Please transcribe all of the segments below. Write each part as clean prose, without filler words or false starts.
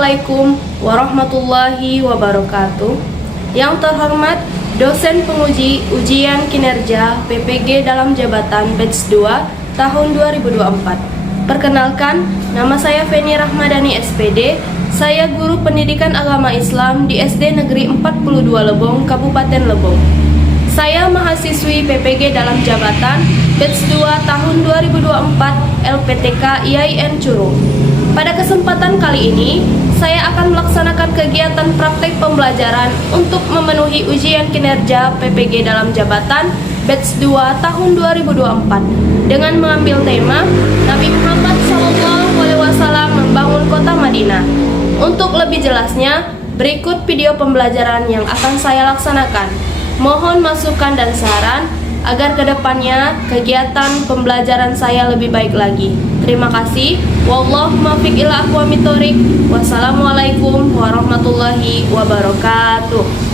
Assalamualaikum warahmatullahi wabarakatuh. Yang terhormat dosen penguji ujian kinerja PPG dalam jabatan batch 2 tahun 2024. Perkenalkan, nama saya Feni Rahmadani SPD. Saya guru pendidikan agama Islam di SD Negeri 42 Lebong, Kabupaten Lebong. Saya mahasiswi PPG dalam jabatan batch 2 tahun 2024 LPTK IAIN Curug. Pada kesempatan kali ini, saya akan melaksanakan kegiatan praktek pembelajaran untuk memenuhi ujian kinerja PPG dalam jabatan batch 2 tahun 2024 dengan mengambil tema Nabi Muhammad SAW membangun kota Madinah. Untuk lebih jelasnya, berikut video pembelajaran yang akan saya laksanakan. Mohon masukan dan saran agar kedepannya kegiatan pembelajaran saya lebih baik lagi. Terima kasih. Wallahu muwaffiq ila aqwamit thoriq. Wassalamualaikum warahmatullahi wabarakatuh.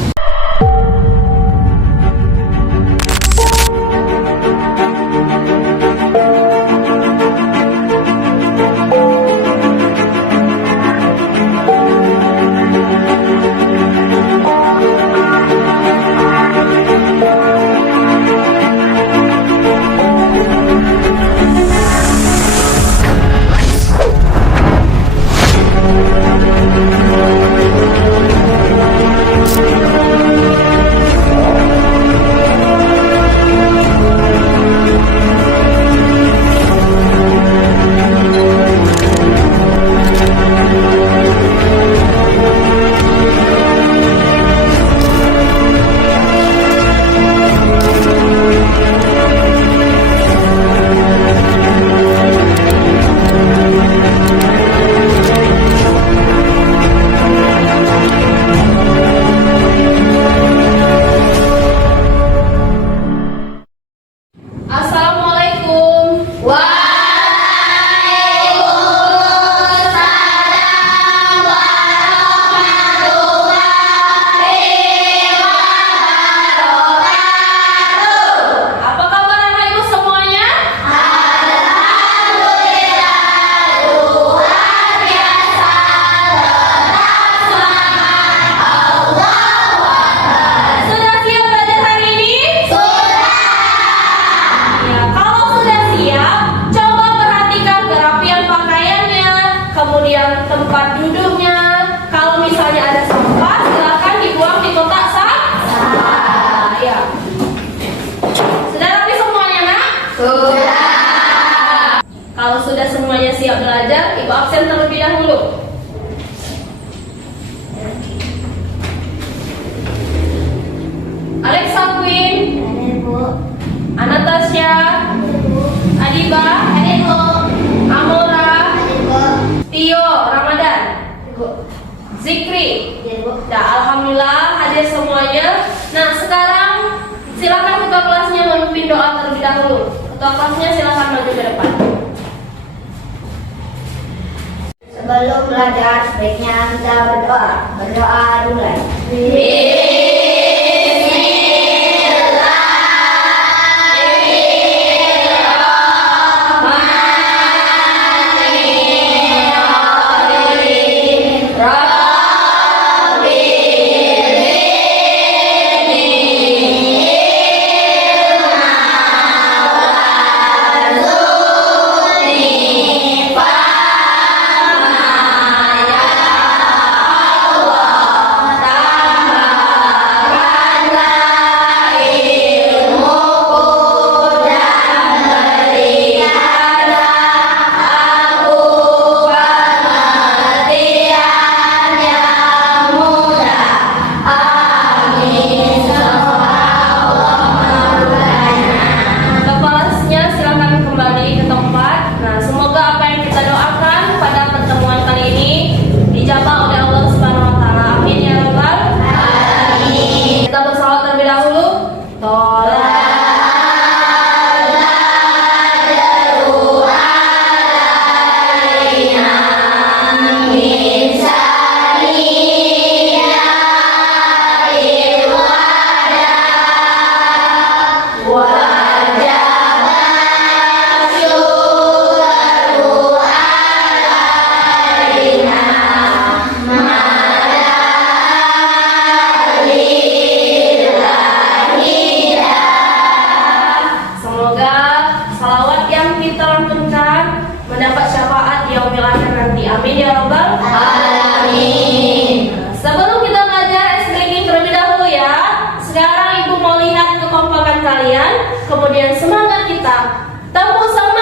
Tempat duduknya, kalau misalnya ada sampah silakan dibuang di kotak sampah. Ya. Sudah rapi semuanya, Nak? Sudah. Kalau sudah semuanya siap belajar, Ibu absen terlebih dahulu. Alexa Queen, Anastasia, Adiba, Amora, Tio, Ramadan, Zikri. Nah, alhamdulillah hadir semuanya. Nah, sekarang silakan ketua kelasnya memimpin doa terlebih dahulu. Ketua kelasnya silakan maju ke depan. Sebelum belajar, sebaiknya kita berdoa. Berdoa dimulai. Wajah nanti. Amin ya rabbal alamin. Sebelum kita belajar SBG terlebih dahulu ya, sekarang Ibu mau lihat kekompakan kalian, kemudian semangat kita. Tepuk semangat.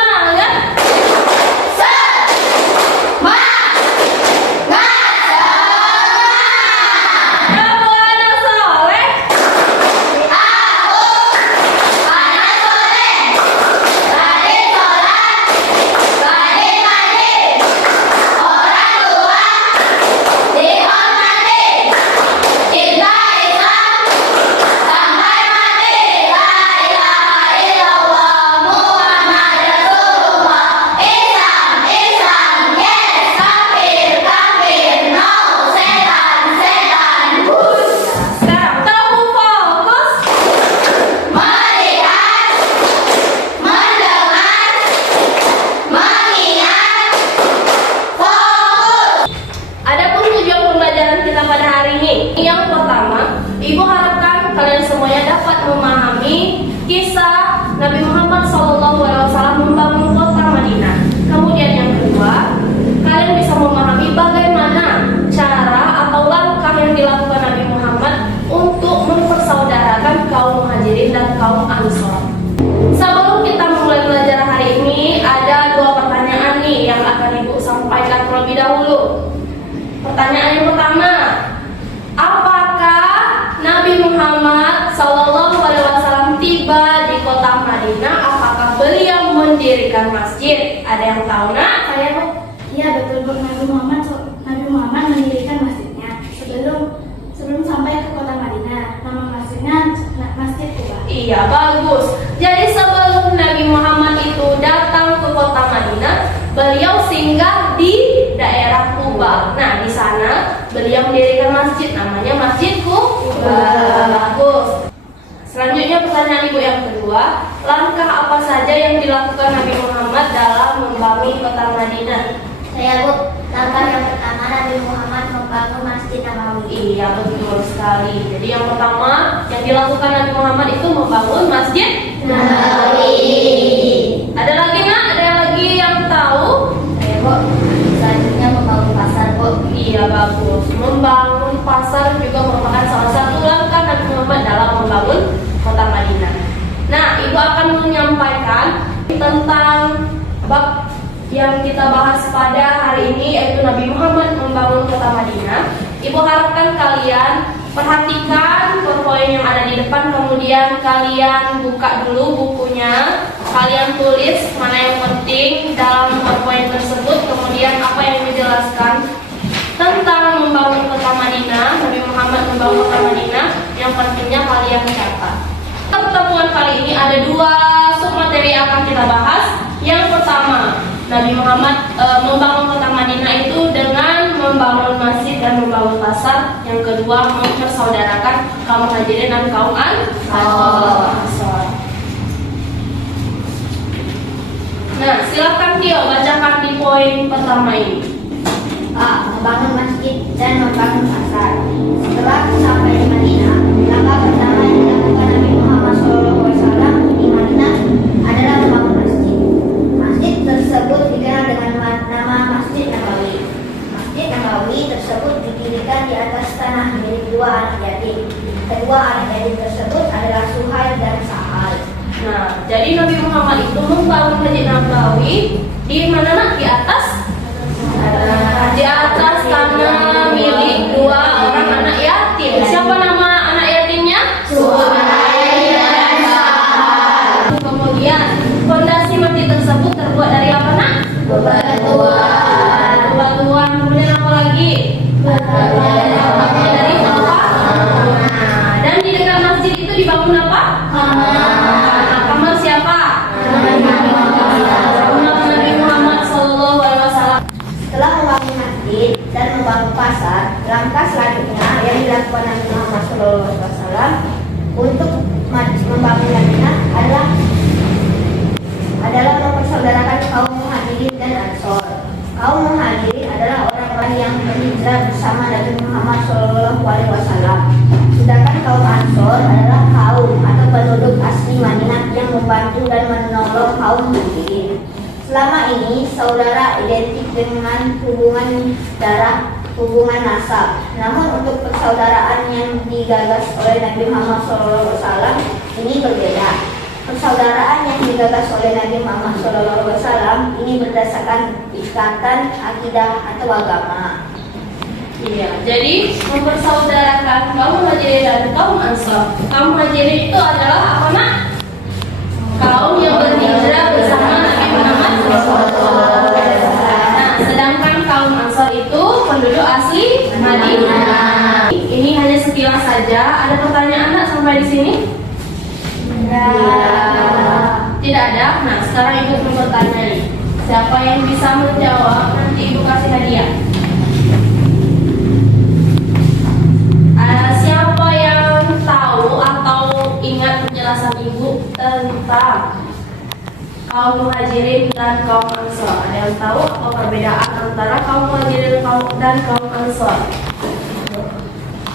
Yang pertama, Ibu harapkan kalian semuanya dapat memahami kisah Nabi Muhammad SAW membangun kota Madinah. Kemudian yang kedua, kalian bisa memahami bagaimana cara atau langkah yang dilakukan Nabi Muhammad untuk mempersaudarakan kaum Muhajirin dan kaum Ansor. Sebelum kita mulai belajar hari ini, ada dua pertanyaan nih yang akan Ibu sampaikan terlebih dahulu. Pertanyaan yang pertama, apakah Nabi Muhammad SAW tiba di kota Madinah? Apakah beliau mendirikan masjid? Ada yang tahu nak? Saya Bu. Iya betul Bu. Nabi Muhammad mendirikan masjidnya sebelum sampai ke kota Madinah. Nama masjidnya Masjid Quba. Iya, bagus. Jadi sebelum Nabi Muhammad itu datang ke kota Madinah, beliau singgah di daerah Quba. Nah, di sana beliau mendirikan masjid, namanya Masjid Quba. Bagus. Selanjutnya pertanyaan Ibu yang kedua, langkah apa saja yang dilakukan Nabi Muhammad dalam membangun kota Madinah? Saya Bu, langkah yang pertama Nabi Muhammad membangun Masjid Nabawi. Iya, betul sekali. Jadi yang pertama yang dilakukan Nabi Muhammad itu membangun Masjid Nabawi. Ada lagi nak? Ada lagi yang tahu? Saya Bu, selanjutnya membangun pasar Bu. Iya, bagus. Membangun pasar juga merupakan salah satu langkah Nabi Muhammad dalam membangun kota Madinah. Nah, Ibu akan menyampaikan tentang bab yang kita bahas pada hari ini, yaitu Nabi Muhammad membangun kota Madinah. Ibu harapkan kalian perhatikan poin yang ada di depan, kemudian kalian buka dulu bukunya, kalian tulis mana yang penting dalam poin tersebut, kemudian apa yang dijelaskan tentang membangun kota Madinah, Nabi Muhammad membangun kota Madinah, yang pentingnya kalian catat. Pertemuan kali ini ada dua submateri yang akan kita bahas. Yang pertama, Nabi Muhammad membangun kota Madinah itu dengan membangun masjid dan membangun pasar. Yang kedua, mempersaudarakan kaum Muhajirin dan kaum Ansor. Nah, silakan Tio bacakan di poin pertama ini. A. Membangun masjid dan membangun pasar. Setelah sampai di Madinah, langkah pertama yang dilakukan Nabi Muhammad SAW di Madinah adalah membangun masjid. Masjid tersebut dikenal dengan nama Masjid Nabawi. Masjid Nabawi tersebut didirikan di atas tanah milik dua anak yatim. Kedua anak yatim tersebut adalah Suhail dan Sa'al. Nah, jadi Nabi Muhammad itu membangun Masjid Nabawi di mana nak? Di atas tanah milik dua orang anak yatim. Siapa nama anak yatimnya? Suhail dan Sa'al. Kemudian fondasi masjid tersebut terbuat dari apa nak? Bebatuan. Bebatuan. Kemudian apa lagi? Dari apa? Dan di dekat masjid itu dibangun apa? Kamar siapa? Nabi Muhammad SAW. Setelah membangun masjid dan membangun pasar, langkah selanjutnya yang dilakukan Nabi Muhammad SAW untuk membangun Madinah adalah mempersaudarakan kaum Muhajirin dan Ansor. Kaum Muhajirin adalah orang-orang yang berhijrah bersama Nabi Muhammad SAW. Sedangkan kaum Ansor adalah kaum atau penduduk asli Madinah yang membantu dan menolong kaum Muhajirin. Selama ini saudara identik dengan hubungan darah, hubungan nasab. Namun untuk persaudaraan yang digagas oleh Nabi Muhammad SAW ini berbeda. Persaudaraan yang digagas oleh Nabi Muhammad SAW ini berdasarkan ikatan akidah atau agama. Iya, jadi mempersaudarakan kaum Muhajirin dan kaum Ansor. Kaum Muhajirin itu adalah apa, Nak? Kaum yang berhijrah bersama Nabi Muhammad SAW. Nah, sedangkan kaum Ansor itu penduduk asli Madinah. Ini hanya sekilas saja. Ada pertanyaan Nak sampai di sini? Tidak ada. Nah, sekarang Ibu mau bertanya. Siapa yang bisa menjawab, nanti Ibu kasih hadiah. Siapa yang tahu atau ingat penjelasan Ibu tentang kaum Muhajirin dan kaum Ansor? Ada yang tahu apa perbedaan antara kaum Muhajirin dan kaum Ansor?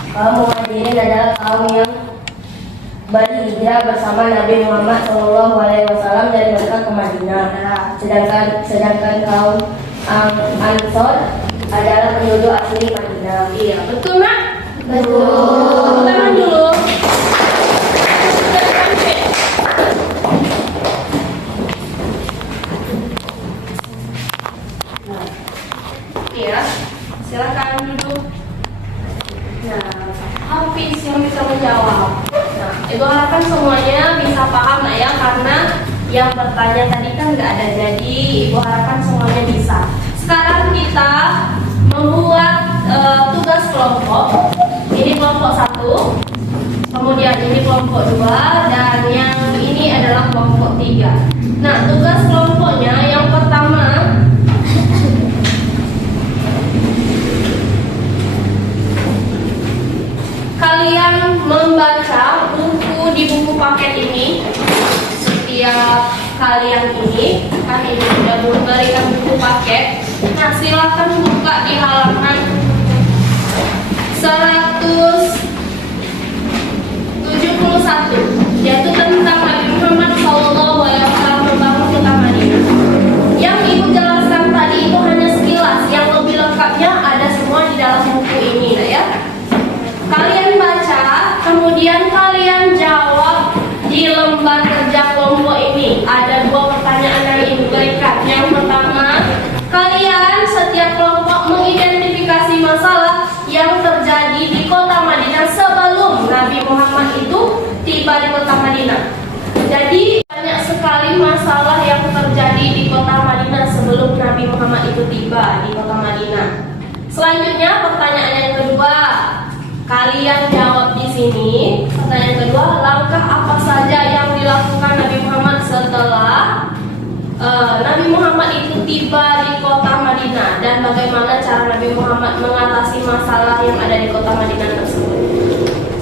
Kaum Muhajirin adalah kaum yang berhijrah bersama Nabi Muhammad SAW dari Mekah ke Madinah. Sedangkan kaum Ansor adalah penduduk asli Madinah. Iya, betul, Nak? Betul. Tangan dulu. Iya, silakan duduk. Nah, Hafiz yang bisa menjawab. Nah, Ibu harapkan semuanya bisa paham, Nak, ya, karena yang bertanya tadi kan nggak ada, jadi Ibu harapkan semuanya bisa. Sekarang kita membuat tugas kelompok. Ini kelompok 1, kemudian ini kelompok 2, dan yang ini adalah kelompok 3. Nah, tugas kelompoknya yang pertama, kalian membaca buku di buku paket ini. Setiap kalian ini, kan ini sudah memberikan buku paket. Nah, silakan buka di halaman 171, yaitu tentang Nabi Muhammad SAW membangun kota Madinah. Yang Ibu jelaskan tadi itu hanya sekilas, yang lebih lengkapnya ada semua di dalam buku ini, ya. Kalian baca, kemudian kalian jawab di lembar kerja kelompok ini. Ada 2 pertanyaan yang Ibu berikan. Yang pertama, kalian setiap kelompok mengidentifikasi masalah yang terjadi di kota Madinah sebelum Nabi Muhammad itu tiba di kota Madinah. Jadi banyak sekali masalah yang terjadi di kota Madinah sebelum Nabi Muhammad itu tiba di kota Madinah. Selanjutnya pertanyaan yang kedua, kalian jawab di sini. Pertanyaan kedua, langkah apa saja yang dilakukan Nabi Muhammad setelah Nabi Muhammad itu tiba di kota Madinah, dan bagaimana cara Nabi Muhammad mengatasi masalah yang ada di kota Madinah tersebut.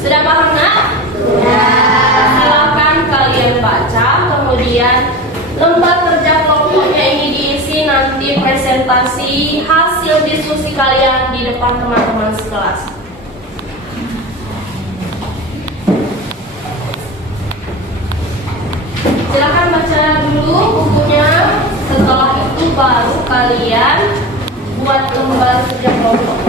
Sudah paham, Nak? Sudah. Silakan kalian baca, kemudian lembar kerja kelompoknya ini diisi nanti presentasi hasil diskusi kalian di depan teman-teman sekelas. Silakan baca dulu bukunya. Setelah itu baru kalian buat lembar kerja kelompok.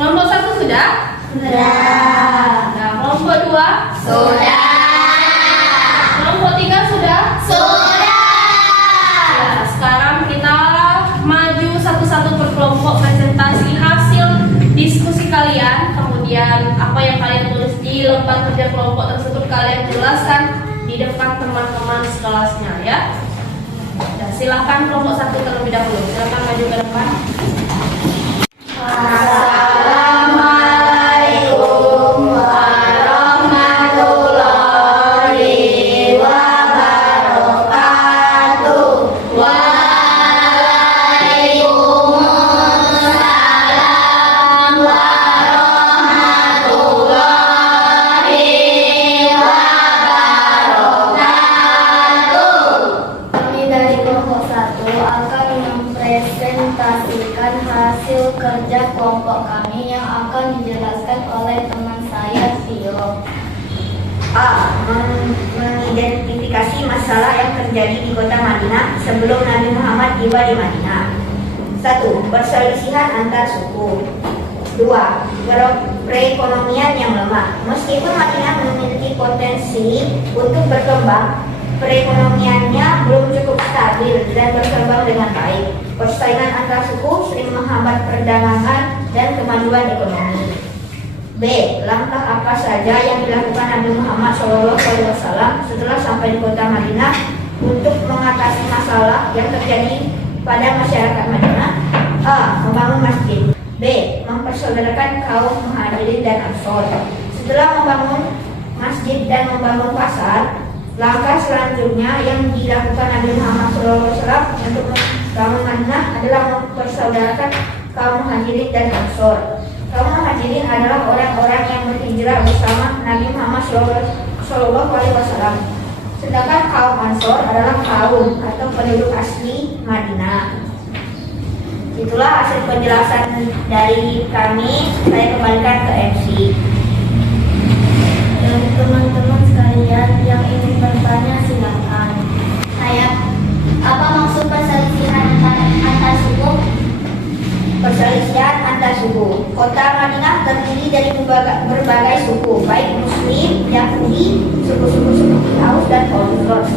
Kelompok 1 sudah? Sudah. Nah, kelompok 2? Sudah. Kelompok 3 sudah? Sudah. Ya, sekarang kita maju satu-satu per kelompok, presentasi hasil diskusi kalian. Kemudian apa yang kalian tulis di lembar kerja kelompok tersebut kalian jelaskan di depan teman-teman sekelasnya, ya. Dan silakan kelompok 1 terlebih dahulu. Silakan maju ke depan. Assalamualaikum warahmatullahi mengatasi masalah yang terjadi di kota Madinah sebelum Nabi Muhammad tiba di Madinah. 1. Perselisihan antar suku. 2. Perekonomian yang lemah. Meskipun Madinah memiliki potensi untuk berkembang, perekonomiannya belum cukup stabil dan berkembang dengan baik. Persaingan antar suku sering menghambat perdagangan dan kemajuan ekonomi. B. Langkah apa saja yang dilakukan Nabi Muhammad SAW setelah sampai di kota Madinah untuk mengatasi masalah yang terjadi pada masyarakat Madinah? A. Membangun masjid. B. Mempersaudarakan kaum Muhajirin dan Ansor. Setelah membangun masjid dan membangun pasar, langkah selanjutnya yang dilakukan Nabi Muhammad SAW untuk membangun Madinah adalah mempersaudarakan kaum Muhajirin dan Ansor. Kaum Muhajirin adalah orang-orang yang berhijrah bersama Nabi Muhammad SAW. Sedangkan kaum Ansor adalah kaum atau penduduk asli Madinah. Itulah hasil penjelasan dari kami. Saya kembalikan ke MC. Dan teman-teman sekalian yang ingin bertanya silakan. Apa maksud perselisihan antar suku? Perselisihan antar suku. Kota Madinah terdiri dari berbagai suku, baik Muslim, Yahudi, suku-suku Aus dan Khazraj,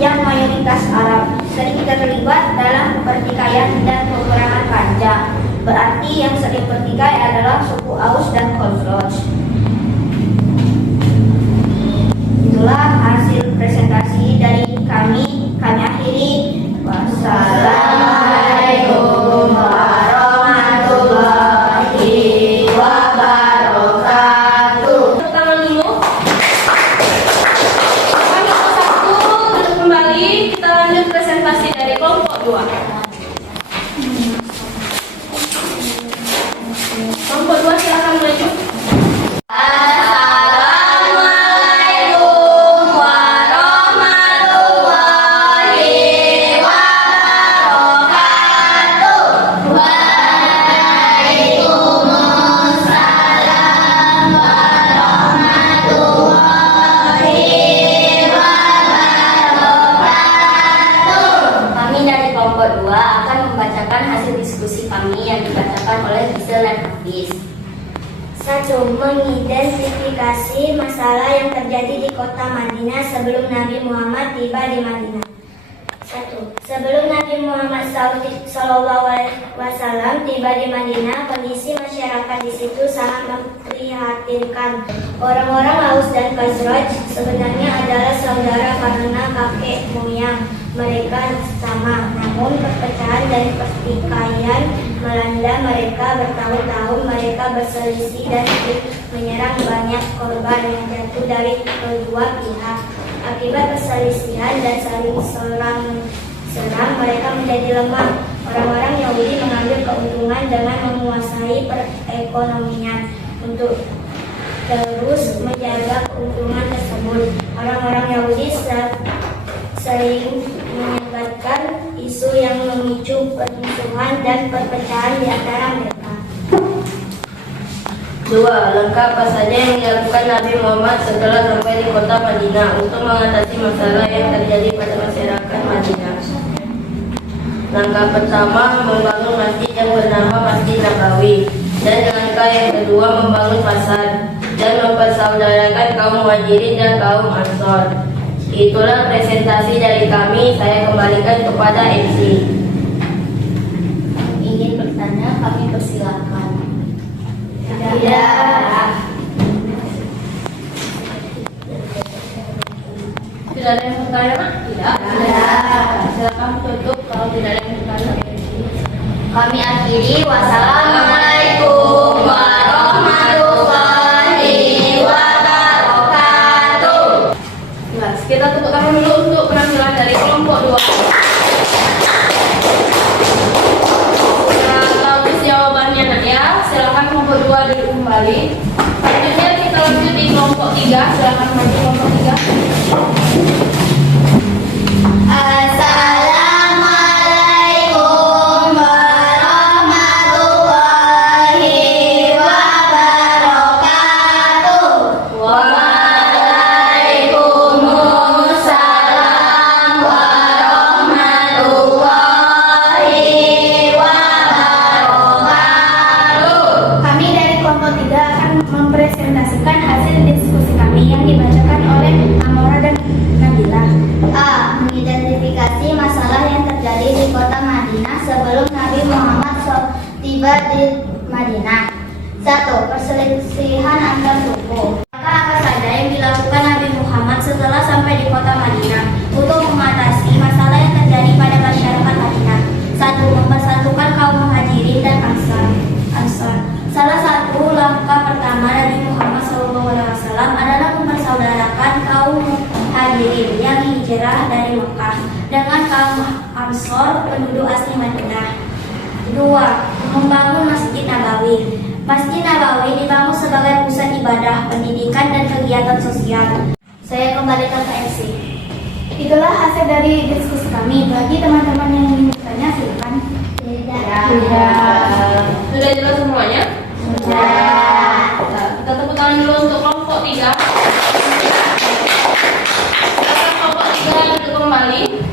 yang mayoritas Arab, sering terlibat dalam pertikaian dan peperangan panjang. Berarti yang sering bertikai adalah suku Aus dan Khazraj. Itulah hasil presentasi dari kami. Kami akhiri. Wassalamualaikum warahmatullahi wabarakatuh. Tangan dulu. Kami satu duduk kembali. Kita lanjut presentasi dari kelompok 2. Kelompok 2 silakan maju. Mengidentifikasi masalah yang terjadi di kota Madinah sebelum Nabi Muhammad tiba di Madinah. 1. Sebelum Nabi Muhammad SAW tiba di Madinah, kondisi masyarakat di situ sangat memprihatinkan. Orang-orang Aus dan Khazraj sebenarnya adalah saudara karena kakek moyang mereka sama. Namun perpecahan dan pertikaian melanda mereka bertahun-tahun. Mereka berselisih dan menyerang, banyak korban yang jatuh dari kedua pihak. Akibat perselisihan dan saling serang, mereka menjadi lemah. Orang-orang Yahudi mengambil keuntungan dengan menguasai perekonomian. Untuk terus menjaga keuntungan tersebut, orang-orang Yahudi sering menyebarkan isu yang memicu permusuhan dan perpecahan di antara mereka. 2. Langkah apa saja yang dilakukan Nabi Muhammad setelah sampai di kota Madinah untuk mengatasi masalah yang terjadi pada masyarakat Madinah? Langkah pertama, membangun masjid yang bernama Masjid Nabawi. Dan langkah yang kedua, membangun pasar dan mempersaudarakan kaum Muhajirin dan kaum Ansor. Itulah presentasi dari kami. Saya kembalikan kepada MC. Ingin bertanya, kami persilakan. Tidak. Tidak ada yang bertanya, Mak? Tidak. Silakan tutup kalau tidak ada yang bertanya. Kami akhiri. Wassalamualaikum warahmatullahi wabarakatuh. Nah, kita tepuk tangan dulu untuk penampilan dari kelompok 2. Kalau jawabannya nak ya, silakan kelompok 2 duduk kembali. Selanjutnya kita lanjut di kelompok 3. Silakan maju kelompok 3. Assalamualaikum warahmatullahi wabarakatuh. Waalaikumsalam tiba di Madinah. 1. Perselisihan antar suku. Maka apa saja yang dilakukan Nabi Muhammad setelah sampai di kota Madinah untuk mengatasi masalah yang terjadi pada masyarakat Madinah? 1. Mempersatukan kaum Muhajirin dan Ansar. Salah satu langkah pertama Nabi Muhammad SAW adalah mempersaudarakan kaum Muhajirin yang hijrah dari Mekah dengan kaum Ansor penduduk asli Madinah. 2. Membangun Masjid Nabawi. Masjid Nabawi dibangun sebagai pusat ibadah, pendidikan, dan kegiatan sosial. Saya kembalikan ke MC. Itulah hasil dari diskusi kami. Bagi teman-teman yang ingin bertanya, silakan. Sudah jelas semuanya? Sudah. Kita tepuk tangan dulu untuk kelompok 3. Kelompok 3 duduk kembali.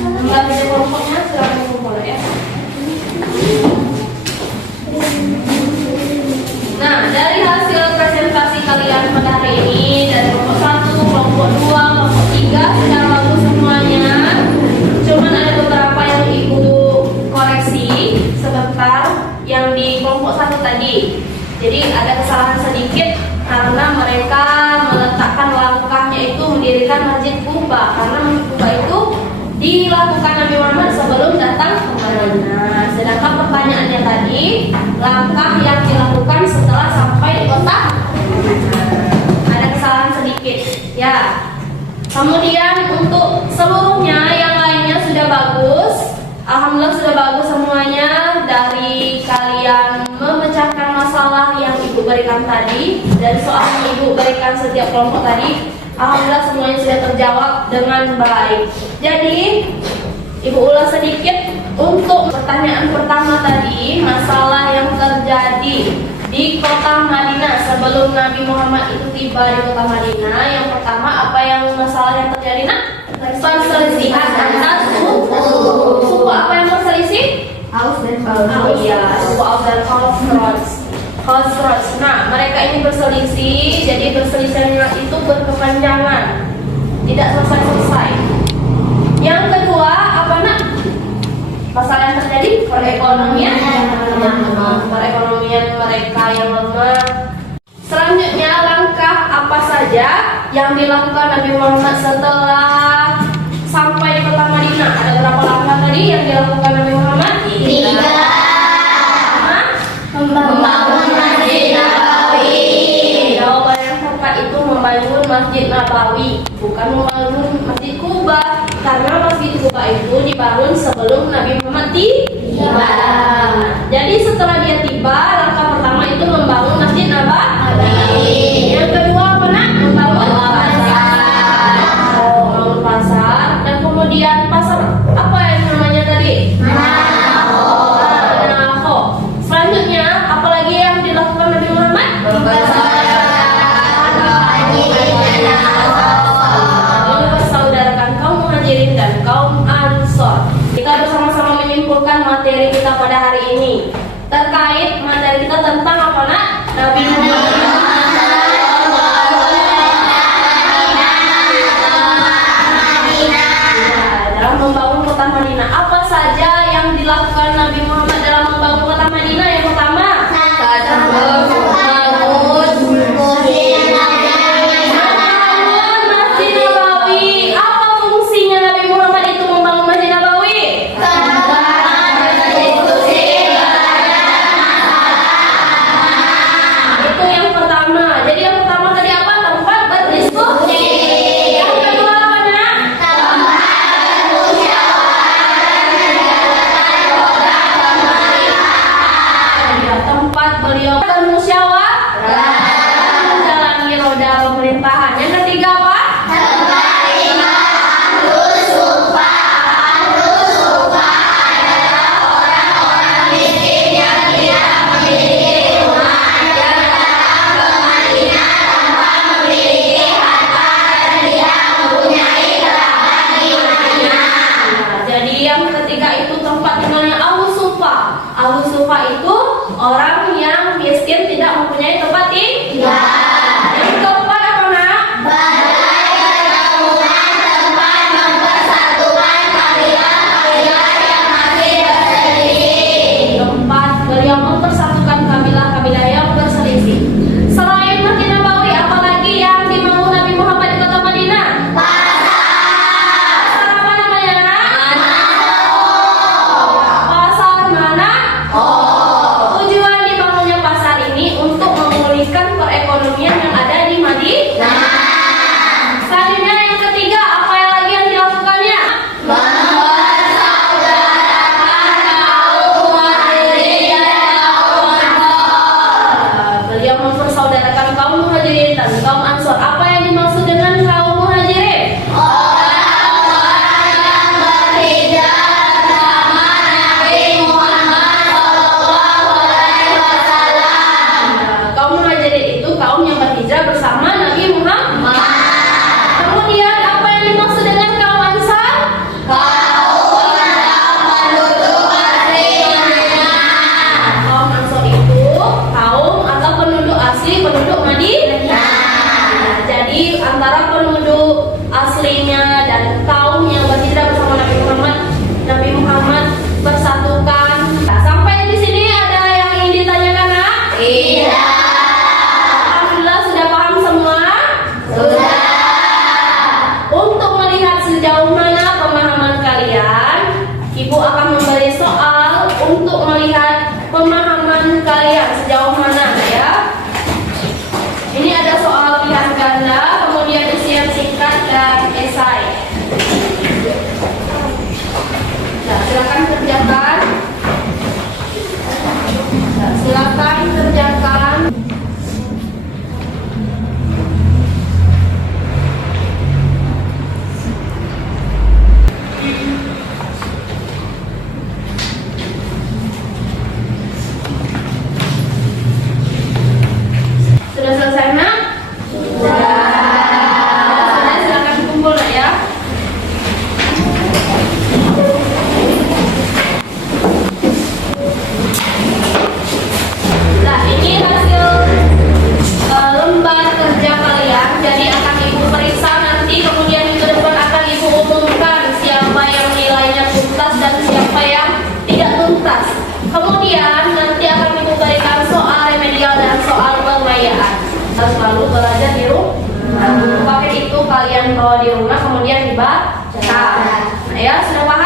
Kembali ke kelompoknya, silakan kumpul ya. Nah, dari hasil presentasi kalian pada hari ini dari kelompok 1, kelompok 2, kelompok 3 sudah bagus semuanya. Cuman ada beberapa yang ibu koreksi sebentar yang di kelompok 1 tadi. Jadi ada kesalahan sedikit karena mereka meletakkan langkahnya itu mendirikan Masjid Kuba, karena Masjid Kuba itu dilakukan Nabi Muhammad sebelum datang ke Madinah. Sedangkan pertanyaannya tadi, langkah yang dilakukan setelah sampai di kota Madinah. Ada kesalahan sedikit ya. Kemudian untuk seluruhnya yang lainnya sudah bagus. Alhamdulillah sudah bagus semuanya. Dari kalian memecahkan masalah yang ibu berikan tadi, dan soal yang ibu berikan setiap kelompok tadi, alhamdulillah semuanya sudah terjawab dengan baik. Jadi ibu ulas sedikit untuk pertanyaan pertama tadi, masalah yang terjadi di kota Madinah sebelum Nabi Muhammad itu tiba di kota Madinah. Yang pertama, apa yang masalah yang terjadi? Nak? Perselisihan antar suku. Suku apa yang berselisih? Aus dan Oh iya, suku Aus dan Khazraj. Nah, mereka ini berselisih, jadi perselisihannya itu berkepanjangan, tidak selesai-selesai. Yang kedua, apa nak? Masalah yang terjadi perekonomian mereka yang lemah. Selanjutnya, langkah apa saja yang dilakukan Nabi Muhammad setelah sampai di kota Madinah? Ada berapa langkah tadi yang dilakukan Nabi Muhammad? 3. Membangun Masjid Nabawi. Jawaban yang tepat itu membangun Masjid Nabawi, bukan membangun Masjid Kuba, karena Masjid Kuba itu dibangun sebelum Nabi Muhammad tiba. Jadi setelah dia tiba, langkah pertama itu membangun Masjid Nabawi. Yang kedua apa nak? Membangun pasar. Dan kemudian pasar apa yang namanya tadi? Naho. Selanjutnya apalagi yang dilakukan Nabi Muhammad? Mempersaudarakan kaum Muhajirin dan kaum Ansor. Kita bersama-sama menyimpulkan materi kita pada hari ini. Terkait materi kita tentang apa nak? Nabi Muhammad. Dalam membangun kota Madinah, apa saja yang dilakukan Nabi Muhammad dalam membangun kota Madinah? Yang pertama, Masjid Nabawi. Apa fungsinya Nabi Muhammad itu membangun Masjid Nabawi? Itu yang pertama. Jadi yang pertama tadi apa? Tempat berdiskusi. Yang kedua apa nak? Apa yang dimaksud dengan kaum muhajirin? Kaum muhajirin itu kaum yang berhijrah bersama Nabi Muhammad. Kemudian apa yang dimaksud dengan kaum ansar? Kaum ansar itu kaum atau penduduk asli penduduk Madinah. Jadi antara penduduk aslinya dan kaum yang berhijrah bersama Nabi Muhammad bersatukan. Nah, sampai di sini ada yang ingin ditanyakan, Nak? Tidak. Alhamdulillah sudah paham semua? Sudah. Untuk melihat sejauh mana pemahaman kalian, Ibu akan memberi soal untuk melihat pemahaman kalian sejauh mana, ya. Ini ada soal pilihan ganda, kemudian isian singkat dan esai. Nah, silakan kerjakan. Nah, silakan kerjakan. Sudah selesai, Nak? Sudah. Sudah, silakan kumpul, Nak, ya. Nah, ini hasil lembar kerja kalian. Jadi akan Ibu periksa nanti, kemudian minggu depan akan Ibu umumkan siapa yang nilainya tuntas dan siapa yang tidak tuntas. Kemudian nanti akan Ibu berikan soal remedial dan soal pengayaan. Harus selalu belajar di rumah. Pakai itu kalian bawa di rumah, kemudian dibaca. Nah, ya, sudah paham?